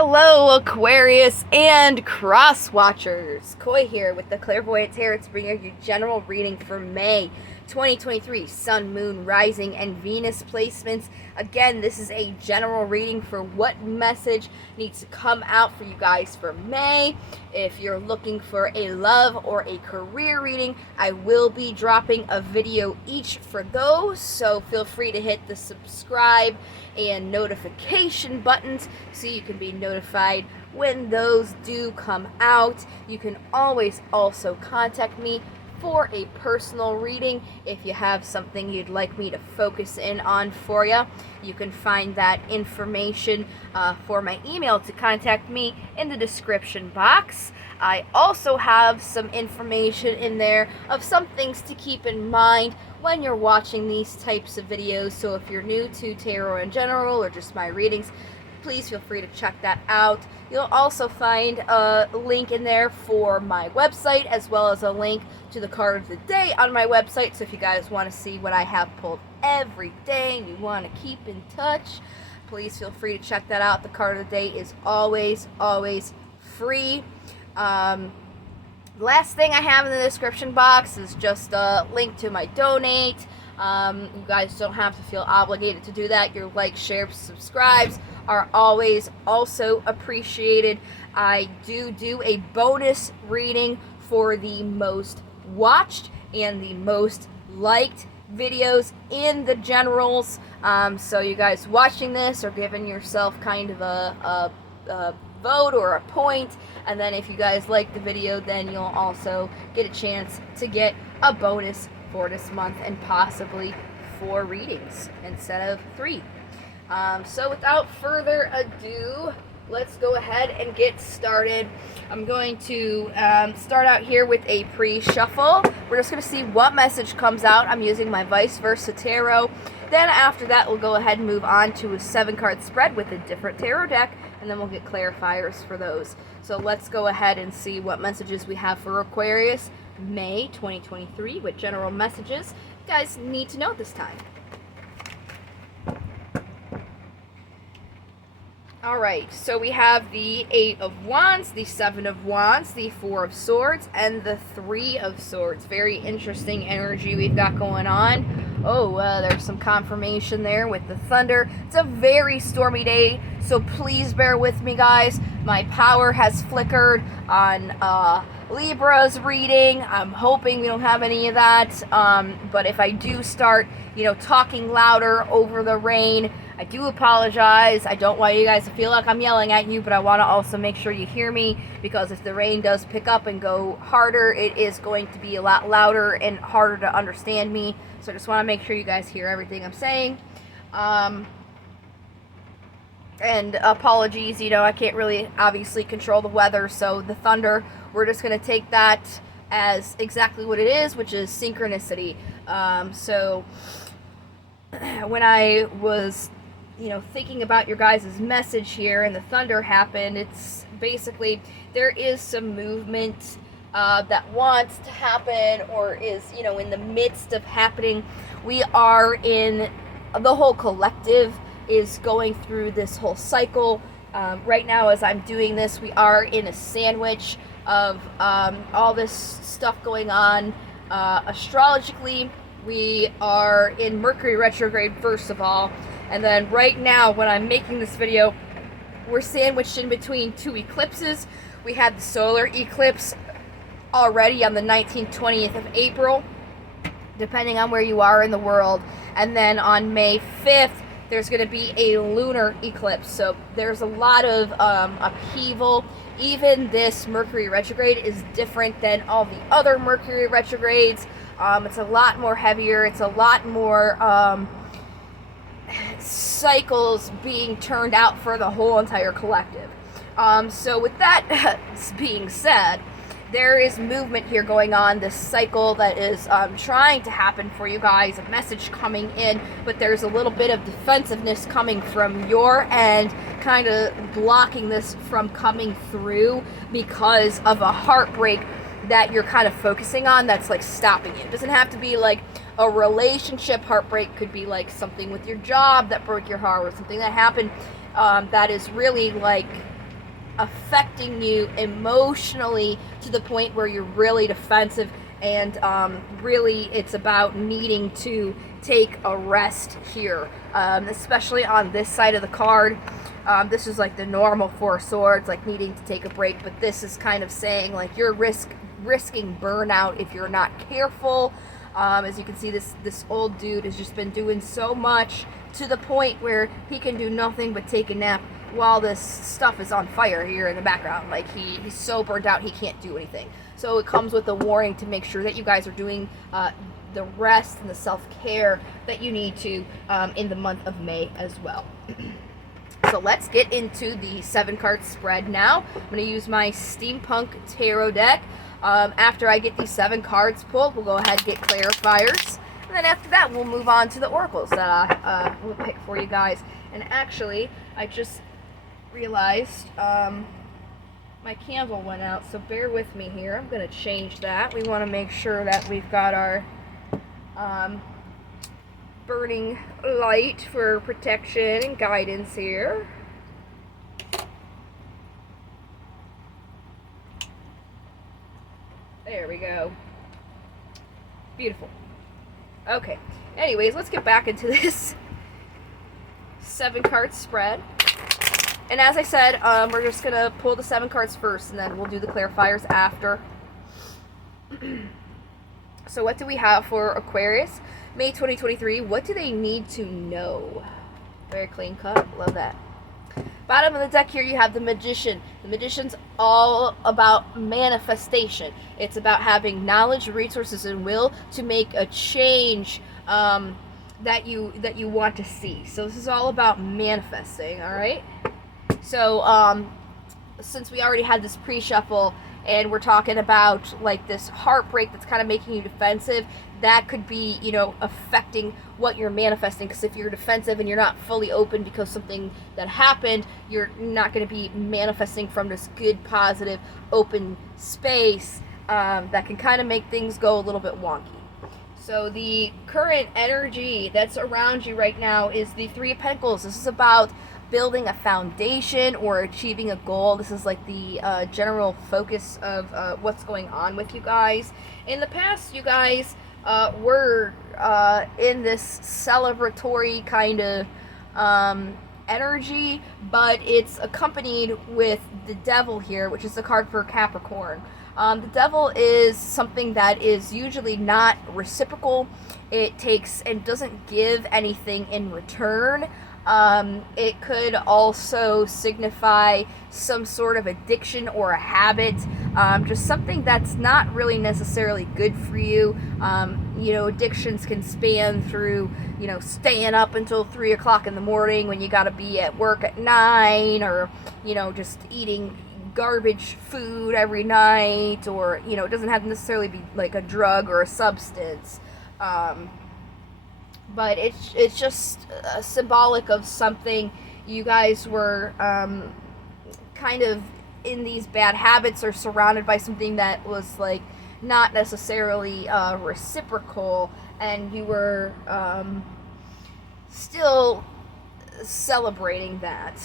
Hello, Aquarius and Cross Watchers. Koi here with the Clairvoyant Tarot to bring you your general reading for May 2023. Sun, Moon, Rising, and Venus placements. Again, this is a general reading for what message needs to come out for you guys for May. If you're looking for a love or a career reading, I will be dropping a video each for those, so feel free to hit the subscribe and notification buttons so you can be notified when those do come out. You can always also contact me for a personal reading if you have something you'd like me to focus in on for you. You can find that information for my email to contact me in the description box. I also have some information in there of some things to keep in mind when you're watching these types of videos. So if you're new to tarot in general or just my readings, please feel free to check that out. You'll also find a link in there for my website, as well as a link to the card of the day on my website. So if you guys want to see what I have pulled every day and you want to keep in touch, please feel free to check that out. The card of the day is always free. Last thing I have in the description box is just a link to my donate. You guys don't have to feel obligated to do that. Your likes, shares, subscribes are always also appreciated. I do a bonus reading for the most watched and the most liked videos in the generals. So you guys watching this are giving yourself kind of a vote or a point, and then if you guys like the video, then you'll also get a chance to get a bonus for this month and possibly 4 readings instead of 3. So without further ado, let's go ahead and get started. I'm going to start out here with a pre-shuffle. We're just going to see what message comes out. I'm using my Vice Versa Tarot. Then after that, we'll go ahead and move on to a 7-card spread with a different tarot deck, and then we'll get clarifiers for those. So let's go ahead and see what messages we have for Aquarius May 2023 with general messages you guys need to know this time. Alright, so we have the 8 of Wands, the 7 of Wands, the 4 of Swords, and the 3 of Swords. Very interesting energy we've got going on. Oh, there's some confirmation there with the thunder. It's a very stormy day, so please bear with me, guys. My power has flickered on Libra's reading. I'm hoping we don't have any of that, but if I do start, talking louder over the rain, I do apologize. I don't want you guys to feel like I'm yelling at you, but I want to also make sure you hear me, because if the rain does pick up and go harder, it is going to be a lot louder and harder to understand me. So I just want to make sure you guys hear everything I'm saying. And apologies, I can't really obviously control the weather, so the thunder, we're just going to take that as exactly what it is, which is synchronicity. So when I was thinking about your guys' message here and the thunder happened, it's basically there is some movement that wants to happen or is in the midst of happening. We are in, the whole collective is going through this whole cycle. Right now as I'm doing this, we are in a sandwich of all this stuff going on. Astrologically, we are in Mercury retrograde first of all, and then right now when I'm making this video, we're sandwiched in between 2 eclipses. We had the solar eclipse already on the 19th, 20th of April, depending on where you are in the world, and then on May 5th, there's going to be a lunar eclipse. So there's a lot of upheaval. Even this Mercury retrograde is different than all the other Mercury retrogrades. It's a lot more heavier. It's a lot more cycles being turned out for the whole entire collective. So with that being said, there is movement here going on, this cycle that is trying to happen for you guys, a message coming in, but there's a little bit of defensiveness coming from your end, kind of blocking this from coming through because of a heartbreak that you're kind of focusing on that's like stopping you. It doesn't have to be like a relationship heartbreak, could be like something with your job that broke your heart, or something that happened that is really like affecting you emotionally to the point where you're really defensive, and really it's about needing to take a rest here, especially on this side of the card. This is like the normal Four of Swords, like needing to take a break, but this is kind of saying like you're risking burnout if you're not careful. As you can see, this old dude has just been doing so much to the point where he can do nothing but take a nap while this stuff is on fire here in the background. Like he's so burnt out he can't do anything. So it comes with a warning to make sure that you guys are doing the rest and the self-care that you need to in the month of May as well. So let's get into the 7-card spread now. I'm going to use my Steampunk Tarot deck. After I get these 7 cards pulled, we'll go ahead and get clarifiers. And then after that, we'll move on to the oracles that I will pick for you guys. And actually, I just realized my candle went out, so bear with me here. I'm going to change that. We want to make sure that we've got our burning light for protection and guidance here. There we go. Beautiful. Okay. Anyways, let's get back into this 7-card spread. And as I said, we're just going to pull the 7 cards first, and then we'll do the clarifiers after. So what do we have for Aquarius? May 2023. What do they need to know? Very clean cut. Love that. Bottom of the deck here, you have the Magician. The Magician's all about manifestation. It's about having knowledge, resources, and will to make a change that you want to see. So this is all about manifesting, all right? So since we already had this pre-shuffle and we're talking about like this heartbreak that's kind of making you defensive, that could be, you know, affecting what you're manifesting. Because if you're defensive and you're not fully open because something that happened, you're not going to be manifesting from this good, positive, open space that can kind of make things go a little bit wonky. So the current energy that's around you right now is the 3 of Pentacles. This is about building a foundation or achieving a goal. This is like the general focus of what's going on with you guys. In the past, you guys were in this celebratory kind of energy, but it's accompanied with the Devil here, which is the card for Capricorn. The Devil is something that is usually not reciprocal. It takes and doesn't give anything in return. It could also signify some sort of addiction or a habit, just something that's not really necessarily good for you. You know, addictions can span through, you know, staying up until 3 o'clock in the morning when you gotta be at work at 9, or, you know, just eating garbage food every night, or, you know, it doesn't have to necessarily be like a drug or a substance. But it's just symbolic of something you guys were kind of in these bad habits or surrounded by something that was like not necessarily reciprocal, and you were still celebrating that,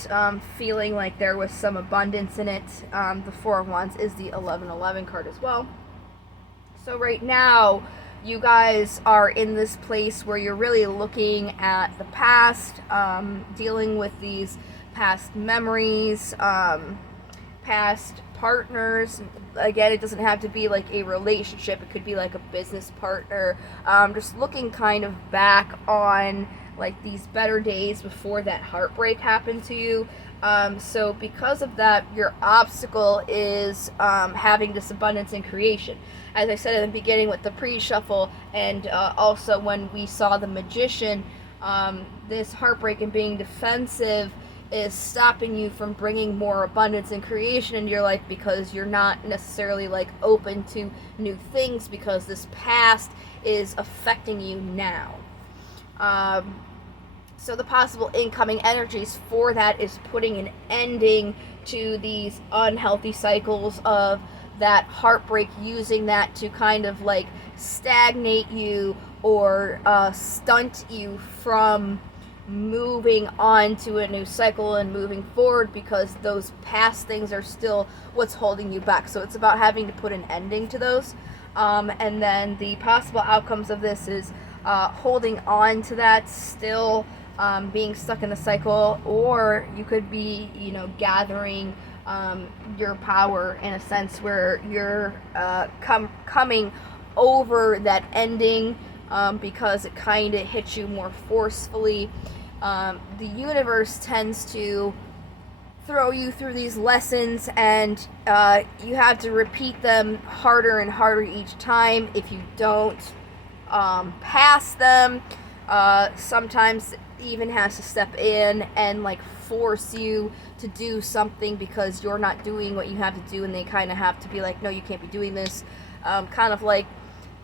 feeling like there was some abundance in it. The 4 of Wands is the 1111 card as well. So right now, you guys are in this place where you're really looking at the past, dealing with these past memories, past partners. Again, it doesn't have to be like a relationship. It could be like a business partner. Just looking kind of back on like these better days before that heartbreak happened to you. So because of that, your obstacle is having this abundance in creation. As I said in the beginning with the pre-shuffle, and also when we saw the Magician, this heartbreak and being defensive is stopping you from bringing more abundance and creation into your life, because you're not necessarily like open to new things, because this past is affecting you now. So the possible incoming energies for that is putting an ending to these unhealthy cycles of that heartbreak, using that to kind of like stagnate you or stunt you from moving on to a new cycle and moving forward, because those past things are still what's holding you back. So it's about having to put an ending to those. And then the possible outcomes of this is holding on to that, still being stuck in the cycle, or you could be, gathering your power in a sense where you're coming over that ending because it kind of hits you more forcefully. The universe tends to throw you through these lessons, and you have to repeat them harder and harder each time. If you don't pass them, sometimes even has to step in and force you to do something because you're not doing what you have to do, and they kind of have to be like, no, you can't be doing this. Kind of like,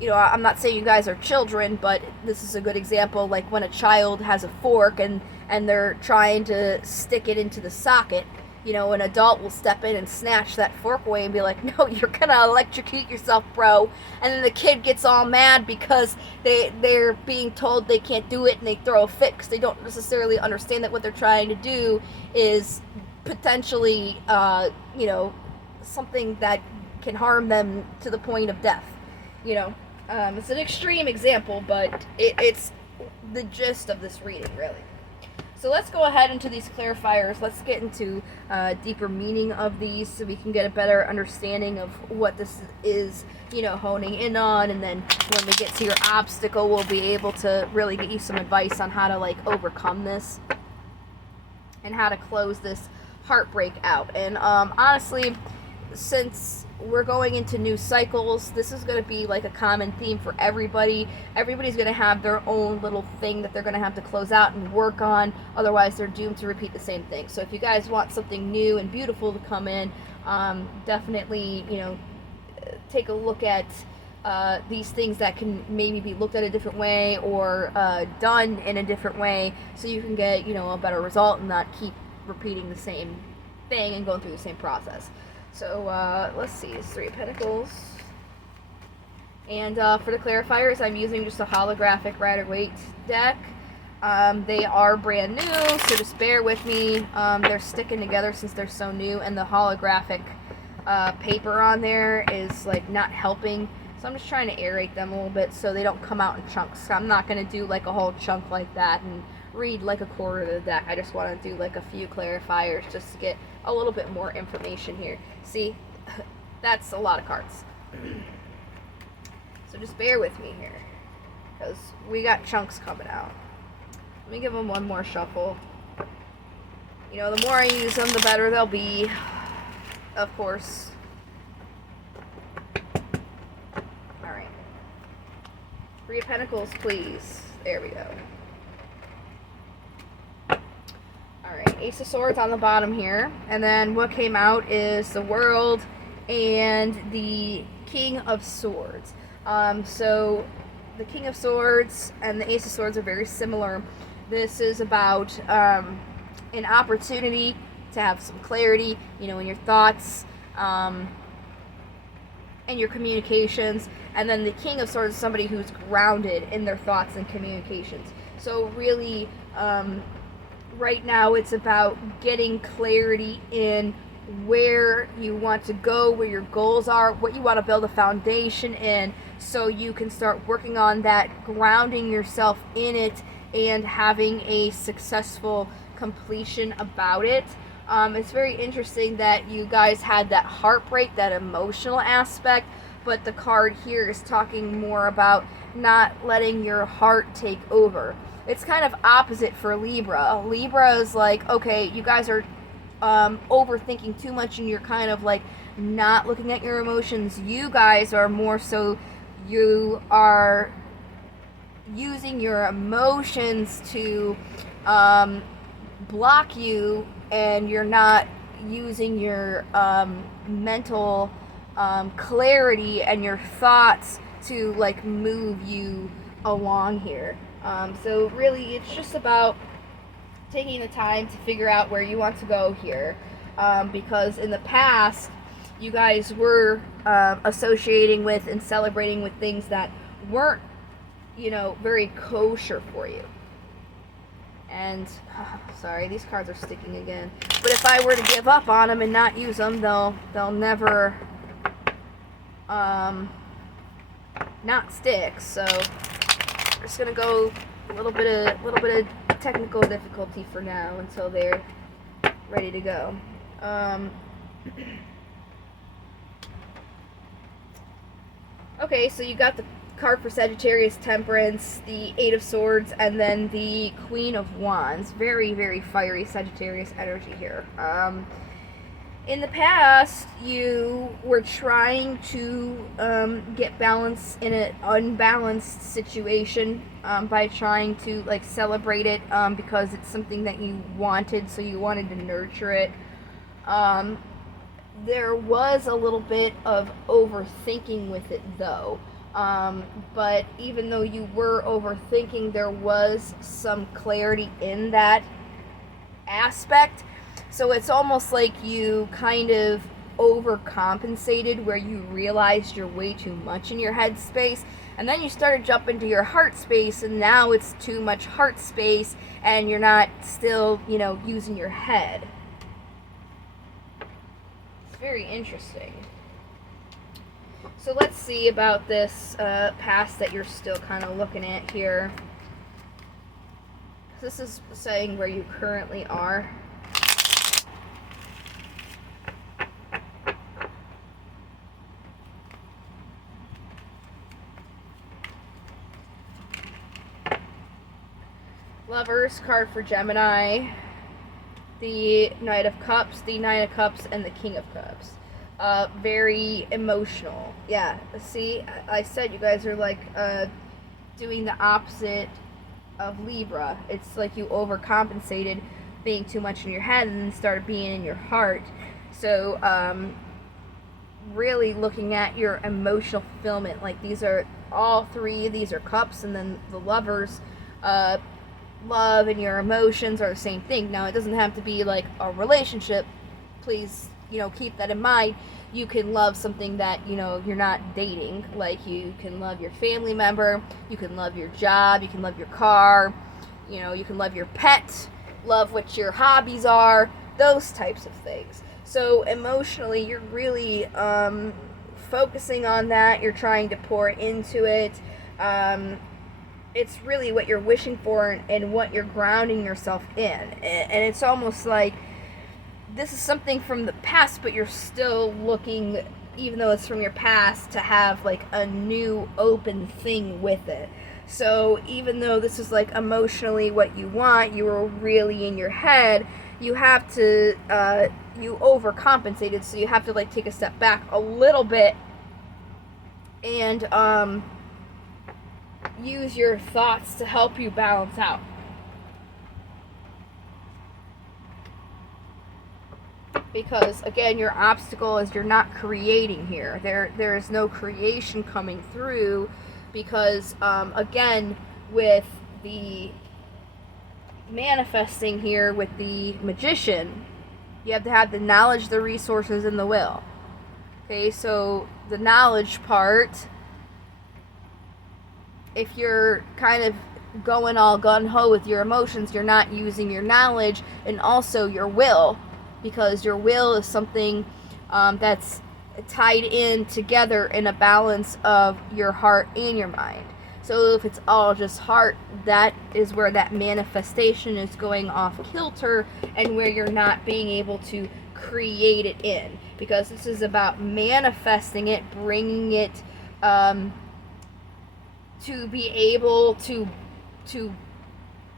I'm not saying you guys are children, but this is a good example, like when a child has a fork and they're trying to stick it into the socket. An adult will step in and snatch that fork away and be like, no, you're gonna electrocute yourself, bro. And then the kid gets all mad because they're being told they can't do it, and they throw a fit because they don't necessarily understand that what they're trying to do is potentially, something that can harm them to the point of death. It's an extreme example, but it's the gist of this reading, really. So let's go ahead into these clarifiers. Let's get into deeper meaning of these so we can get a better understanding of what this is, honing in on. And then when we get to your obstacle, we'll be able to really get you some advice on how to overcome this and how to close this heartbreak out. And honestly, since we're going into new cycles, this is going to be a common theme for everybody. Everybody's going to have their own little thing that they're going to have to close out and work on. Otherwise, they're doomed to repeat the same thing. So if you guys want something new and beautiful to come in, definitely, take a look at these things that can maybe be looked at a different way or done in a different way, so you can get, a better result and not keep repeating the same thing and going through the same process. So let's see, it's 3 of Pentacles. And for the clarifiers, I'm using just a holographic Rider-Waite deck. They are brand new, so just bear with me. They're sticking together since they're so new, and the holographic paper on there is not helping. So I'm just trying to aerate them a little bit so they don't come out in chunks. So I'm not going to do a whole chunk like that and read a quarter of the deck. I just want to do a few clarifiers just to get a little bit more information here. See, that's a lot of cards. So just bear with me here, because we got chunks coming out. Let me give them one more shuffle. The more I use them, the better they'll be, of course. Alright. 3 of Pentacles, please. There we go. Alright, Ace of Swords on the bottom here. And then what came out is the World and the King of Swords. So the King of Swords and the Ace of Swords are very similar. This is about an opportunity to have some clarity, in your thoughts and your communications. And then the King of Swords is somebody who's grounded in their thoughts and communications. So really, right now it's about getting clarity in where you want to go, where your goals are, what you want to build a foundation in, so you can start working on that, grounding yourself in it, and having a successful completion about it. It's very interesting that you guys had that heartbreak, that emotional aspect, but the card here is talking more about not letting your heart take over. It's kind of opposite for Libra. Libra is okay, you guys are overthinking too much and you're kind of not looking at your emotions. You guys are more so, you are using your emotions to block you, and you're not using your mental clarity and your thoughts to move you along here. So really it's just about taking the time to figure out where you want to go here, because in the past you guys were associating with and celebrating with things that weren't very kosher for you. And, sorry, these cards are sticking again. But if I were to give up on them and not use them, they'll never, not stick. So, we're just gonna go a little bit of technical difficulty for now until they're ready to go. Okay, so you got the card for Sagittarius, Temperance, the Eight of Swords, and then the Queen of Wands. Very, very fiery Sagittarius energy here. In the past, you were trying to get balance in an unbalanced situation by trying to like celebrate it because it's something that you wanted, so you wanted to nurture it. There was a little bit of overthinking with it though. But even though you were overthinking, there was some clarity in that aspect. So it's almost like you kind of overcompensated where you realized you're way too much in your head space, and then you started jumping to your heart space, and now it's too much heart space and you're not still, using your head. It's very interesting. So let's see about this past that you're still kind of looking at here. This is saying where you currently are. Lovers card for Gemini, the Knight of Cups, the Nine of Cups, and the King of Cups. Very emotional. Yeah, see, I said you guys are like doing the opposite of Libra. It's like you overcompensated being too much in your head and then started being in your heart. So really looking at your emotional fulfillment, like these are all three, these are cups, and then the Lovers, love and your emotions are the same thing. Now it doesn't have to be like a relationship, please keep that in mind. You can love something that you're not dating, like you can love your family member, you can love your job, you can love your car, you can love your pet, love what your hobbies are, those types of things. So emotionally you're really focusing on that, you're trying to pour into it. It's really what you're wishing for and what you're grounding yourself in, and it's almost like this is something from the past, but you're still looking, even though it's from your past, to have like a new open thing with it. So even though this is like emotionally what you want, you were really in your head, you have to you overcompensated, so you have to like take a step back a little bit and use your thoughts to help you balance out. Because again, your obstacle is you're not creating here. There is no creation coming through because again, with the manifesting here with the Magician, you have to have the knowledge, the resources, and the will. Okay, so the knowledge part, if you're kind of going all gun-ho with your emotions, you're not using your knowledge and also your will, because your will is something that's tied in together in a balance of your heart and your mind. So if it's all just heart, that is where that manifestation is going off kilter and where you're not being able to create it in, because this is about manifesting it, bringing it to be able to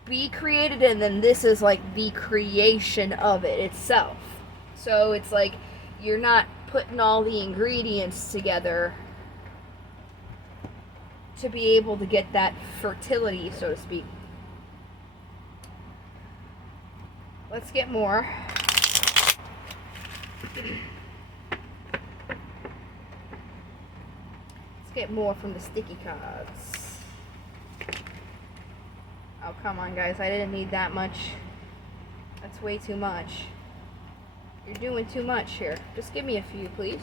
be created, and then this is like the creation of it itself. So it's like you're not putting all the ingredients together to be able to get that fertility, so to speak. Let's get more. Let's get more from the sticky cards. Oh, come on, guys. I didn't need that much. That's way too much. You're doing too much here. Just give me a few, please.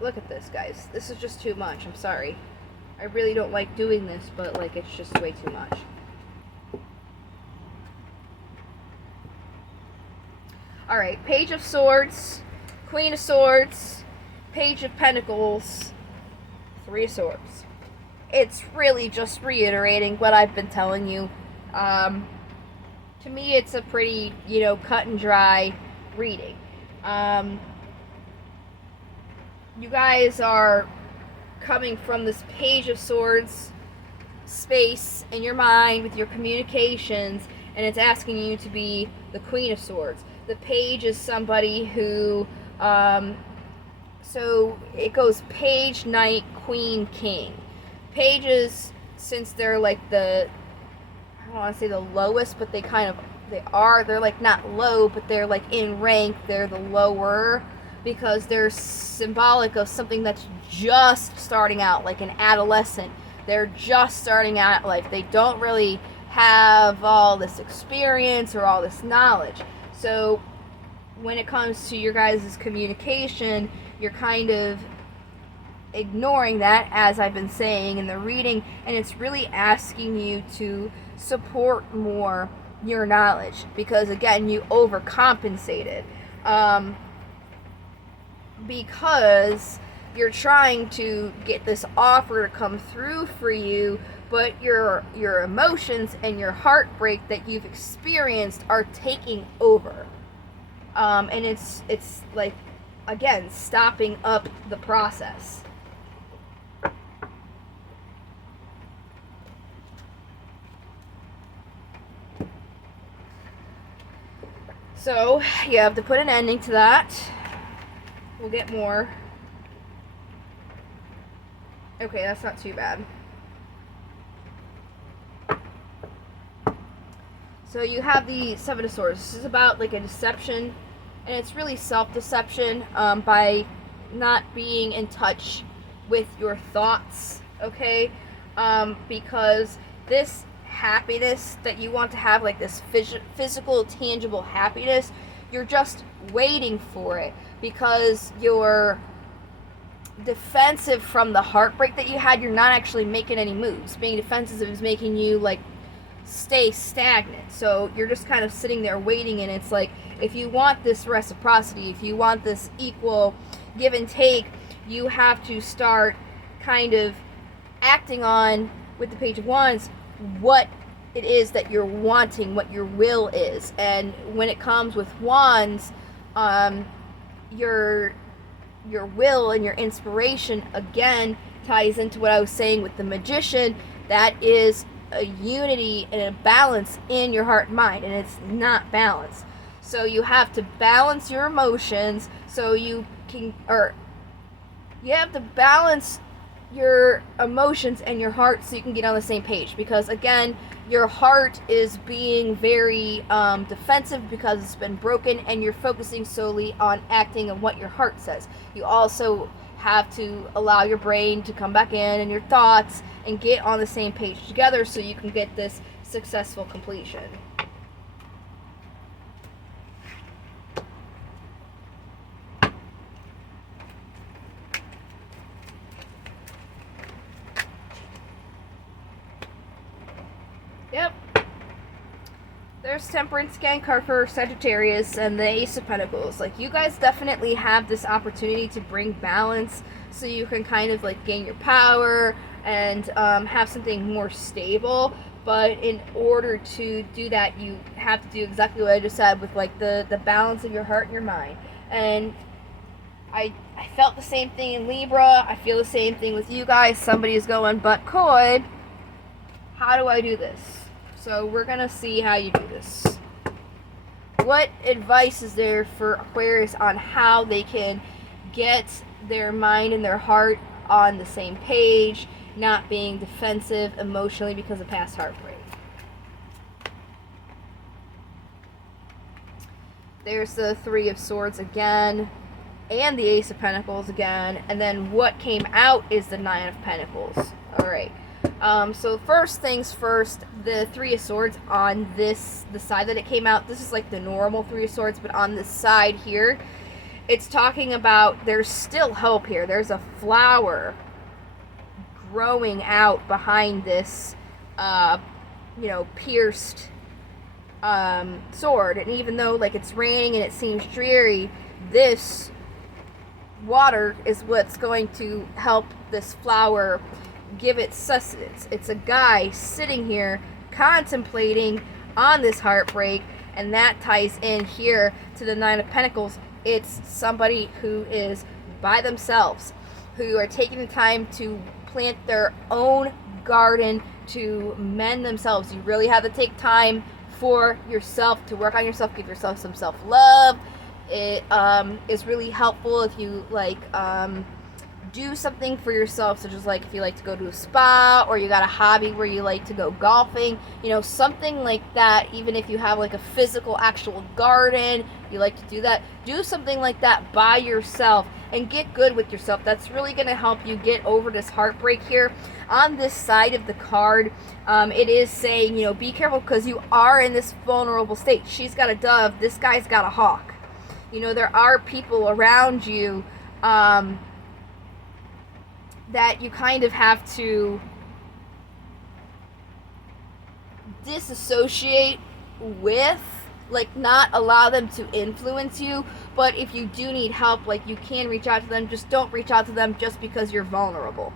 Look at this, guys. This is just too much. I'm sorry. I really don't like doing this, but, like, it's just way too much. Alright, Page of Swords, Queen of Swords, Page of Pentacles, Three of Swords. It's really just reiterating what I've been telling you. To me, it's a pretty, cut and dry reading. You guys are coming from this Page of Swords space in your mind with your communications, and it's asking you to be the Queen of Swords. The Page is somebody who, so it goes Page, Knight, Queen, King. Pages, since they're like I don't want to say the lowest, but they're like not low, but they're like in rank, they're the lower, because they're symbolic of something that's just starting out, like an adolescent. They're just starting out life. They don't really have all this experience or all this knowledge. So when it comes to your guys' communication, you're kind of ignoring that, as I've been saying in the reading, and it's really asking you to support more your knowledge, because again, you overcompensated, because you're trying to get this offer to come through for you, but your emotions and your heartbreak that you've experienced are taking over, and it's like, again, stopping up the process. So you have to put an ending to that. We'll get more. Okay, that's not too bad. So you have the Seven of Swords. This is about like a deception, and it's really self-deception, by not being in touch with your thoughts, okay? Because this happiness that you want to have, like this physical, tangible happiness, you're just waiting for it because you're defensive from the heartbreak that you had. You're not actually making any moves. Being defensive is making you like stay stagnant. So you're just kind of sitting there waiting, and it's like, if you want this reciprocity, if you want this equal give and take, you have to start kind of acting on, with the Page of Wands, what it is that you're wanting, what your will is. And when it comes with wands, your will and your inspiration again ties into what I was saying with the Magician. That is a unity and a balance in your heart and mind, and it's not balanced. So you have to balance your emotions so you can, or you have to balance your emotions and your heart so you can get on the same page, because again, your heart is being very defensive because it's been broken, and you're focusing solely on acting on what your heart says. You also have to allow your brain to come back in and your thoughts and get on the same page together so you can get this successful completion. Yep. There's Temperance again, card for Sagittarius, and the Ace of Pentacles. Like, you guys definitely have this opportunity to bring balance so you can kind of like gain your power and have something more stable. But in order to do that, you have to do exactly what I just said with like the balance of your heart and your mind. And I felt the same thing in Libra. I feel the same thing with you guys. Somebody is going, but Coy, how do I do this? So we're going to see how you do this. What advice is there for Aquarius on how they can get their mind and their heart on the same page, not being defensive emotionally because of past heartbreak? There's the Three of Swords again, and the Ace of Pentacles again, and then what came out is the Nine of Pentacles. Alright. So first things first, the Three of Swords on the side that it came out, this is like the normal Three of Swords, but on this side here, it's talking about there's still hope here. There's a flower growing out behind this, pierced sword. And even though like it's raining and it seems dreary, this water is what's going to help this flower give it sustenance. It's a guy sitting here contemplating on this heartbreak, and that ties in here to the Nine of Pentacles. It's somebody who is by themselves, who are taking the time to plant their own garden, to mend themselves. You really have to take time for yourself, to work on yourself, give yourself some self-love. It is really helpful if you like do something for yourself, such as like if you like to go to a spa, or you got a hobby where you like to go golfing, you know, something like that. Even if you have like a physical actual garden, you like to do that, do something like that by yourself and get good with yourself. That's really going to help you get over this heartbreak here. On this side of the card, it is saying, you know, be careful because you are in this vulnerable state. She's got a dove, this guy's got a hawk. You know, there are people around you that you kind of have to disassociate with, like not allow them to influence you. But if you do need help, like you can reach out to them. Just don't reach out to them just because you're vulnerable.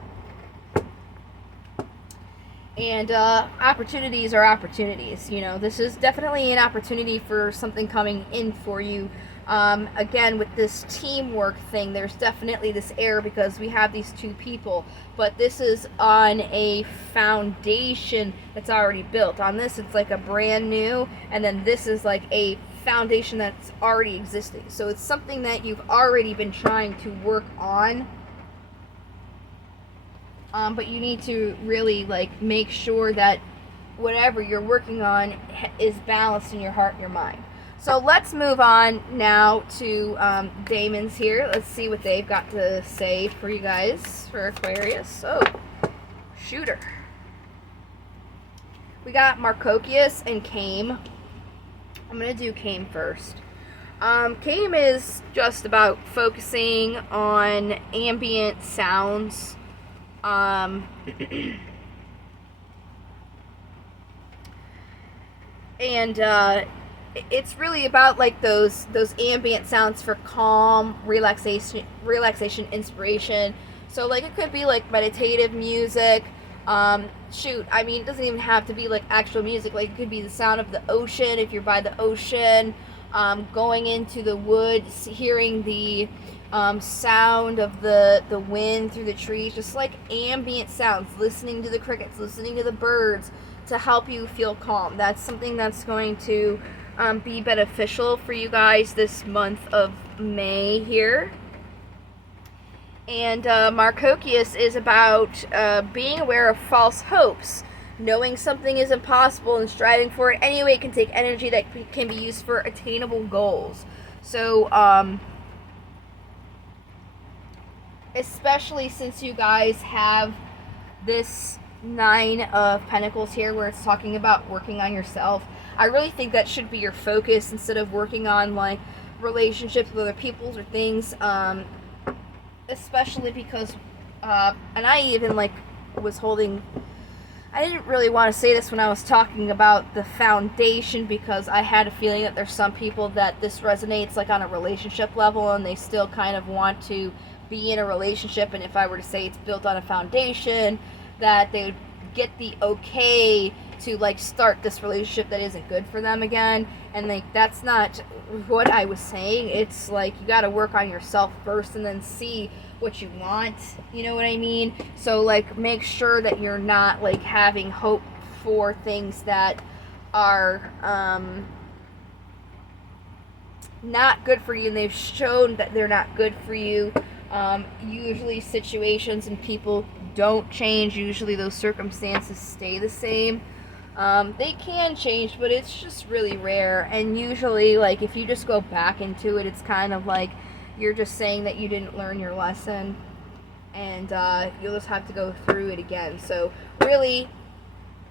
And opportunities are opportunities. You know, this is definitely an opportunity for something coming in for you. Again, with this teamwork thing, there's definitely this air because we have these two people, but this is on a foundation that's already built. On this, it's like a brand new, and then this is like a foundation that's already existing. So it's something that you've already been trying to work on. But you need to really like make sure that whatever you're working on is balanced in your heart and your mind. So let's move on now to Damon's here. Let's see what they've got to say for you guys, for Aquarius. Oh, shooter. We got Marcokius and Kame. I'm going to do Kame first. Kame is just about focusing on ambient sounds. And it's really about like those ambient sounds for calm, relaxation, inspiration. So like it could be like meditative music. Shoot, I mean, it doesn't even have to be like actual music. Like it could be the sound of the ocean if you're by the ocean, going into the woods, hearing the sound of the wind through the trees, just like ambient sounds, listening to the crickets, listening to the birds to help you feel calm. That's something that's going to be beneficial for you guys this month of May here. And Marcokius is about being aware of false hopes, knowing something is impossible and striving for it anyway can take energy that can be used for attainable goals. So especially since you guys have this Nine of Pentacles here where it's talking about working on yourself, I really think that should be your focus instead of working on like relationships with other people or things, especially because and I even like was holding, I didn't really want to say this when I was talking about the foundation because I had a feeling that there's some people that this resonates like on a relationship level and they still kind of want to be in a relationship, and if I were to say it's built on a foundation, that they would get the okay to like start this relationship that isn't good for them again. And like that's not what I was saying. It's like you got to work on yourself first and then see what you want, you know what I mean? So like make sure that you're not like having hope for things that are not good for you, and they've shown that they're not good for you. Usually situations and people don't change. Usually those circumstances stay the same. They can change, but it's just really rare. And usually, like, if you just go back into it, it's kind of like you're just saying that you didn't learn your lesson, and you'll just have to go through it again. So really,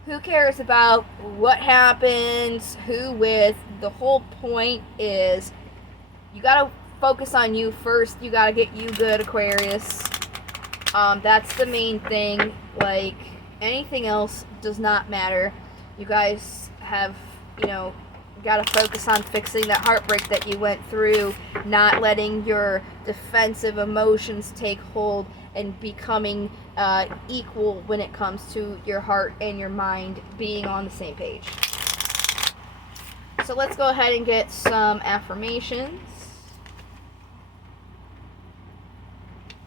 who cares about what happens, who with? The whole point is you gotta focus on you first. You gotta get you good, Aquarius. That's the main thing. Like, anything else does not matter. You guys have, you know, Got to focus on fixing that heartbreak that you went through, not letting your defensive emotions take hold, and becoming equal when it comes to your heart and your mind being on the same page. So let's go ahead and get some affirmations.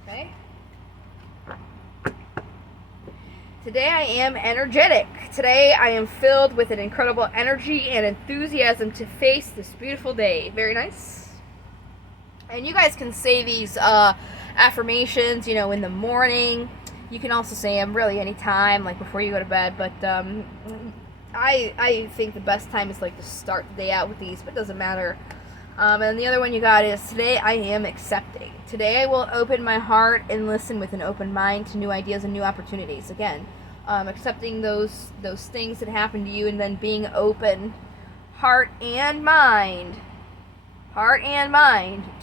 Okay. Today I am energetic. Today I am filled with an incredible energy and enthusiasm to face this beautiful day. Very nice. And you guys can say these affirmations, you know, in the morning. You can also say them really anytime, like before you go to bed. But I think the best time is like to start the day out with these, but it doesn't matter. And the other one you got is, today I am accepting. Today I will open my heart and listen with an open mind to new ideas and new opportunities. Again, accepting those things that happen to you, and then being open, heart and mind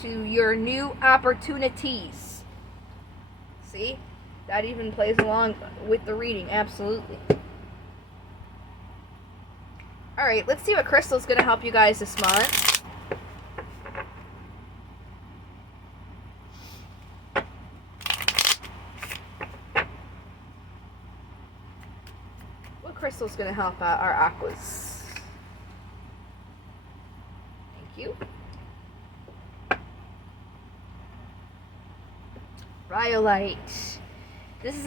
to your new opportunities. See? That even plays along with the reading, absolutely. Alright, let's see what crystal's going to help you guys this month. What crystal's going to help out our aquas? Thank you. Rhyolite. This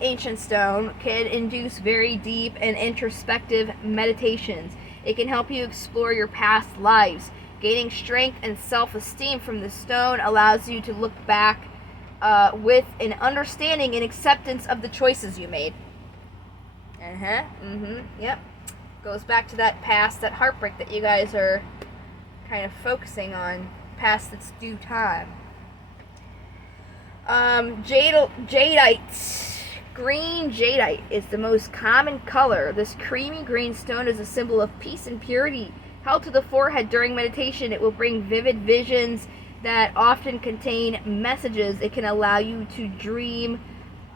ancient stone can induce very deep and introspective meditations. It can help you explore your past lives. Gaining strength and self-esteem from the stone allows you to look back with an understanding and acceptance of the choices you made. Yep. Goes back to that past, that heartbreak that you guys are kind of focusing on, past its due time. Jadeite. Green jadeite is the most common color. This creamy green stone is a symbol of peace and purity. Held to the forehead during meditation, it will bring vivid visions that often contain messages. It can allow you to dream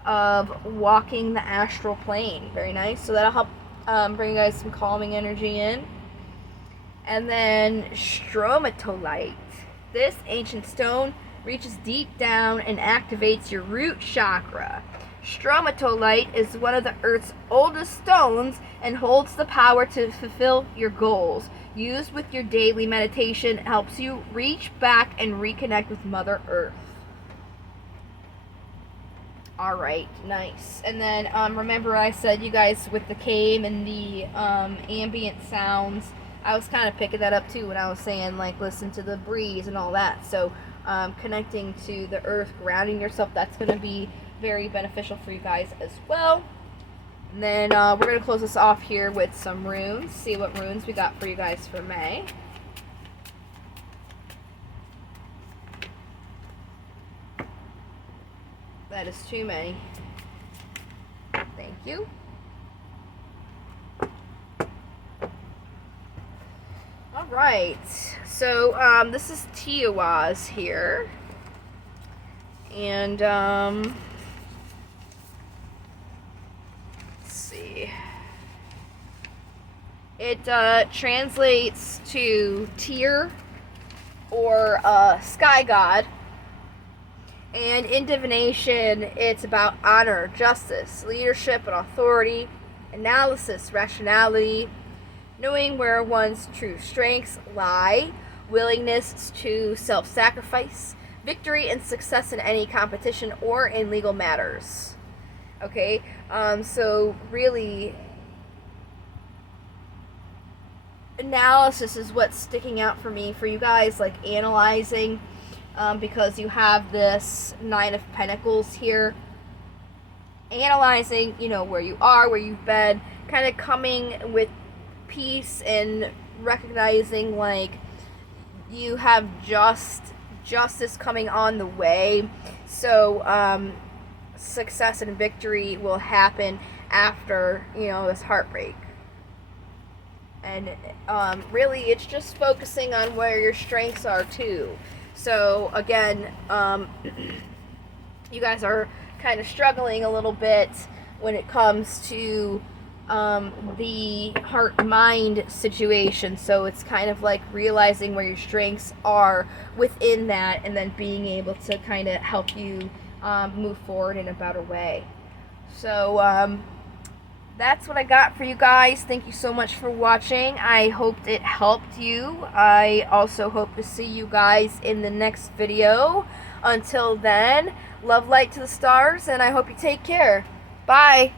of walking the astral plane. Very nice. So that'll help bring you guys some calming energy in. And then stromatolite. This ancient stone reaches deep down and activates your root chakra. Stromatolite is one of the Earth's oldest stones and holds the power to fulfill your goals. Used with your daily meditation, it helps you reach back and reconnect with Mother Earth. Alright, nice. And then remember I said, you guys, with the cave and the ambient sounds, I was kind of picking that up too when I was saying, like, listen to the breeze and all that. So connecting to the earth, grounding yourself, that's going to be very beneficial for you guys as well. And then we're going to close this off here with some runes, see what runes we got for you guys for May. That is too many. Thank you. Alright, so this is Tiawa's here, and let's see, it translates to Tyr or sky god, and in divination it's about honor, justice, leadership and authority, analysis, rationality, knowing where one's true strengths lie, willingness to self-sacrifice, victory and success in any competition or in legal matters. Okay, so really, analysis is what's sticking out for me, for you guys, like analyzing, because you have this Nine of Pentacles here. Analyzing, you know, where you are, where you've been, kind of coming with peace and recognizing, like, you have justice coming on the way. So success and victory will happen after, you know, this heartbreak. And really it's just focusing on where your strengths are too. So again, you guys are kind of struggling a little bit when it comes to the heart-mind situation. So it's kind of like realizing where your strengths are within that, and then being able to kind of help you move forward in a better way. So that's what I got for you guys. Thank you so much for watching. I hoped it helped you. I also hope to see you guys in the next video. Until then, love, light to the stars, and I hope you take care. Bye.